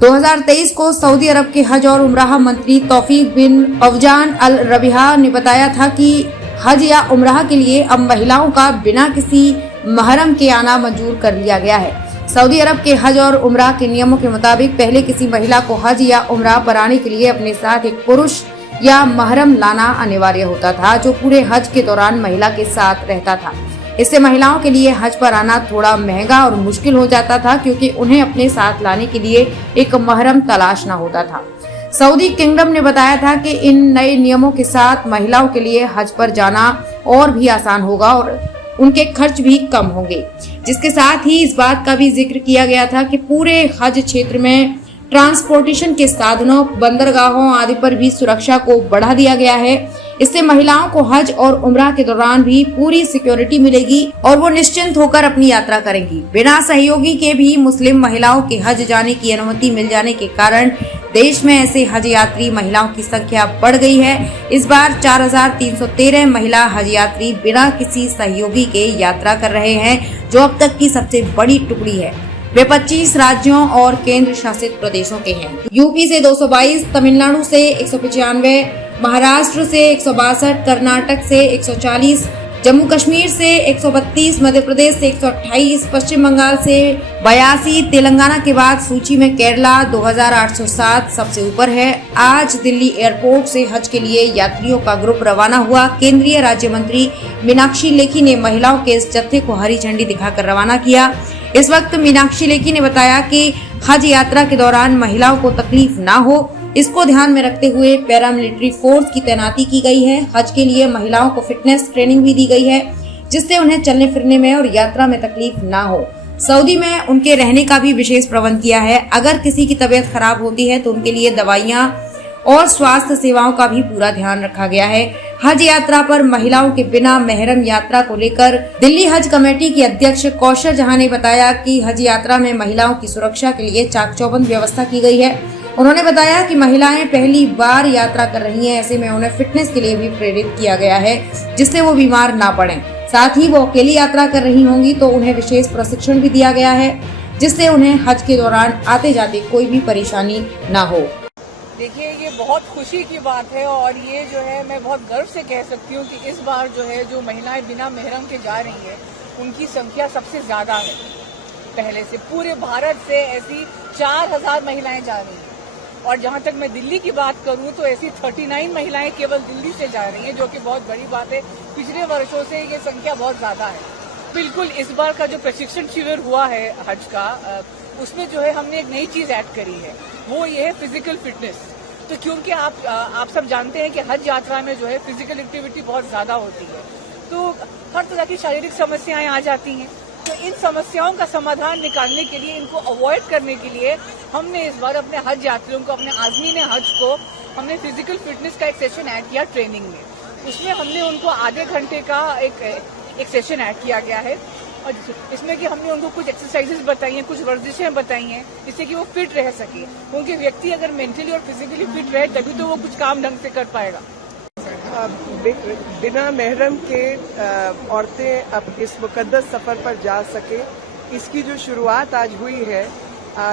2023 को सऊदी अरब के हज और उमराह मंत्री तौफीक बिन अफजान अल रबिहा ने बताया था कि हज या उमराह के लिए अब महिलाओं का बिना किसी महरम के आना मंजूर कर लिया गया है। सऊदी अरब के हज और उमराह के नियमों के मुताबिक पहले किसी महिला को हज या उमराह पर आने के लिए अपने साथ एक पुरुष या महरम लाना अनिवार्य होता था, जो पूरे हज के दौरान महिला के साथ रहता था। इससे महिलाओं के लिए हज पर आना थोड़ा महंगा और मुश्किल हो जाता था, क्योंकि उन्हें अपने साथ लाने के लिए एक महरम तलाशना होता था। सऊदी किंगडम ने बताया था कि इन नए नियमों के साथ महिलाओं के लिए हज पर जाना और भी आसान होगा और उनके खर्च भी कम होंगे। जिसके साथ ही इस बात का भी जिक्र किया गया था कि पूरे हज क्षेत्र में ट्रांसपोर्टेशन के साधनों, बंदरगाहों आदि पर भी सुरक्षा को बढ़ा दिया गया है। इससे महिलाओं को हज और उमराह के दौरान भी पूरी सिक्योरिटी मिलेगी और वो निश्चिंत होकर अपनी यात्रा करेंगी। बिना सहयोगी के भी मुस्लिम महिलाओं के हज जाने की अनुमति मिल जाने के कारण देश में ऐसे हज यात्री महिलाओं की संख्या बढ़ गई है। इस बार 4313 महिला हज यात्री बिना किसी सहयोगी के यात्रा कर रहे हैं, जो अब तक की सबसे बड़ी टुकड़ी है। वे 25 राज्यों और केंद्र शासित प्रदेशों के हैं। यूपी से 222, तमिलनाडु से 195, महाराष्ट्र से 162, कर्नाटक से 140, जम्मू कश्मीर से 132, मध्य प्रदेश से 128, पश्चिम बंगाल से 82, तेलंगाना के बाद सूची में केरला 2807 सबसे ऊपर है। आज दिल्ली एयरपोर्ट से हज के लिए यात्रियों का ग्रुप रवाना हुआ। केंद्रीय राज्य मंत्री मीनाक्षी लेखी ने महिलाओं के इस जत्थे को हरी झंडी दिखाकर रवाना किया। इस वक्त मीनाक्षी लेखी ने बताया कि हज यात्रा के दौरान महिलाओं को तकलीफ ना हो, इसको ध्यान में रखते हुए पैरामिलिट्री फोर्स की तैनाती की गई है। हज के लिए महिलाओं को फिटनेस ट्रेनिंग भी दी गई है, जिससे उन्हें चलने फिरने में और यात्रा में तकलीफ ना हो। सऊदी में उनके रहने का भी विशेष प्रबंध किया है। अगर किसी की तबीयत खराब होती है तो उनके लिए दवाइयां और स्वास्थ्य सेवाओं का भी पूरा ध्यान रखा गया है। हज यात्रा पर महिलाओं के बिना महरम यात्रा को लेकर दिल्ली हज कमेटी की अध्यक्ष कौशर जहां ने बताया कि हज यात्रा में महिलाओं की सुरक्षा के लिए चाक चौबंद व्यवस्था की गई है। उन्होंने बताया कि महिलाएं पहली बार यात्रा कर रही हैं, ऐसे में उन्हें फिटनेस के लिए भी प्रेरित किया गया है, जिससे वो बीमार ना पड़ें। साथ ही वो अकेली यात्रा कर रही होंगी तो उन्हें विशेष प्रशिक्षण भी दिया गया है, जिससे उन्हें हज के दौरान आते जाते कोई भी परेशानी ना हो। देखिए, ये बहुत खुशी की बात है और ये जो है मैं बहुत गर्व से कह सकती हूँ कि इस बार जो है जो महिलाएं बिना महरम के जा रही हैं उनकी संख्या सबसे ज्यादा है। पहले से पूरे भारत से ऐसी 4000 महिलाएं जा रही हैं और जहां तक मैं दिल्ली की बात करूं तो ऐसी 39 महिलाएं केवल दिल्ली से जा रही हैं, जो कि बहुत बड़ी बात है। पिछले वर्षों से ये संख्या बहुत ज्यादा है। बिल्कुल, इस बार का जो प्रशिक्षण शिविर हुआ है हज का, उसमें जो है हमने एक नई चीज ऐड करी है, वो ये है फिजिकल फिटनेस। तो क्योंकि आप सब जानते हैं कि हज यात्रा में जो है फिजिकल एक्टिविटी बहुत ज्यादा होती है, तो हर तरह की शारीरिक समस्याएं आ जाती हैं। तो इन समस्याओं का समाधान निकालने के लिए, इनको अवॉइड करने के लिए हमने इस बार अपने हज यात्रियों को, अपने आज़मीन हज को, हमने फिजिकल फिटनेस का एक सेशन ऐड किया ट्रेनिंग में। उसमें हमने उनको आधे घंटे का एक सेशन ऐड किया गया है और इसमें कि हमने उनको कुछ एक्सरसाइजेस बताई हैं, कुछ वर्जिशें बताई हैं, जिससे कि वो फिट रह सके। क्योंकि व्यक्ति अगर मेंटली और फिजिकली फिट रहे तभी तो वो कुछ काम ढंग से कर पाएगा। बिना महरम के औरतें अब इस मुकद्दस सफर पर जा सके, इसकी जो शुरुआत आज हुई है,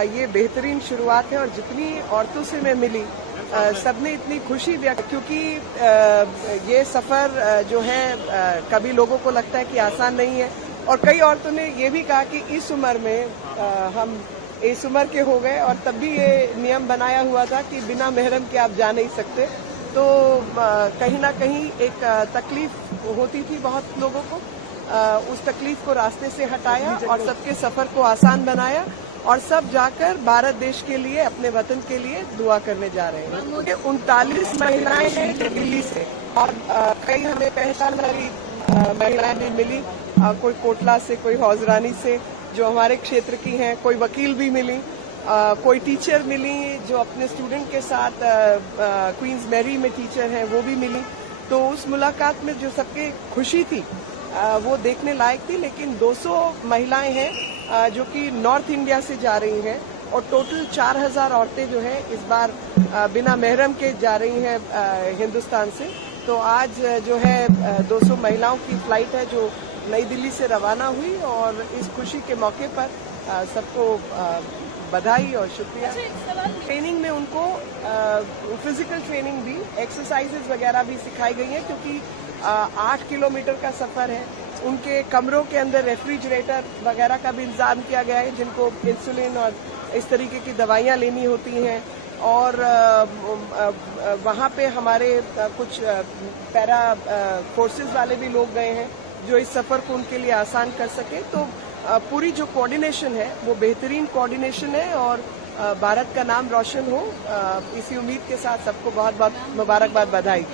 ये बेहतरीन शुरुआत है। और जितनी औरतों से मैं मिली, सबने इतनी खुशी व्यक्त, क्योंकि ये सफर जो है कभी लोगों को लगता है कि आसान नहीं है। और कई औरतों ने ये भी कहा कि इस उम्र में हम इस उम्र के हो गए और तब भी ये नियम बनाया हुआ था कि बिना महरम के आप जा नहीं सकते। तो कहीं ना कहीं एक तकलीफ होती थी बहुत लोगों को, उस तकलीफ को रास्ते से हटाया और सबके सफर को आसान बनाया और सब जाकर भारत देश के लिए, अपने वतन के लिए दुआ करने जा रहे हैं। मुझे 39 महिलाएं हैं दिल्ली से और कई हमें पहचान वाली महिलाएं भी मिली, कोई कोटला से, कोई हौजरानी से जो हमारे क्षेत्र की हैं, कोई वकील भी मिली, कोई टीचर मिली जो अपने स्टूडेंट के साथ क्वींस मैरी में टीचर हैं, वो भी मिली। तो उस मुलाकात में जो सबके खुशी थी वो देखने लायक थी। लेकिन 200 महिलाएं हैं जो कि नॉर्थ इंडिया से जा रही हैं और टोटल 4000 औरतें जो है इस बार बिना महरम के जा रही हैं हिंदुस्तान से। तो आज जो है 200 महिलाओं की फ्लाइट है जो नई दिल्ली से रवाना हुई और इस खुशी के मौके पर सबको बधाई और शुक्रिया। ट्रेनिंग में उनको फिजिकल ट्रेनिंग भी, एक्सरसाइजेज वगैरह भी सिखाई गई हैं, क्योंकि 8 किलोमीटर का सफर है। उनके कमरों के अंदर रेफ्रिजरेटर वगैरह का भी इंतजाम किया गया है, जिनको इंसुलिन और इस तरीके की दवाइयां लेनी होती हैं। और वहाँ पे हमारे कुछ पैरा फोर्सेस वाले भी लोग गए हैं, जो इस सफर को उनके लिए आसान कर सके। तो पूरी जो कोऑर्डिनेशन है वो बेहतरीन कोऑर्डिनेशन है, और भारत का नाम रोशन हो, इसी उम्मीद के साथ सबको बहुत बहुत मुबारकबाद, बधाई।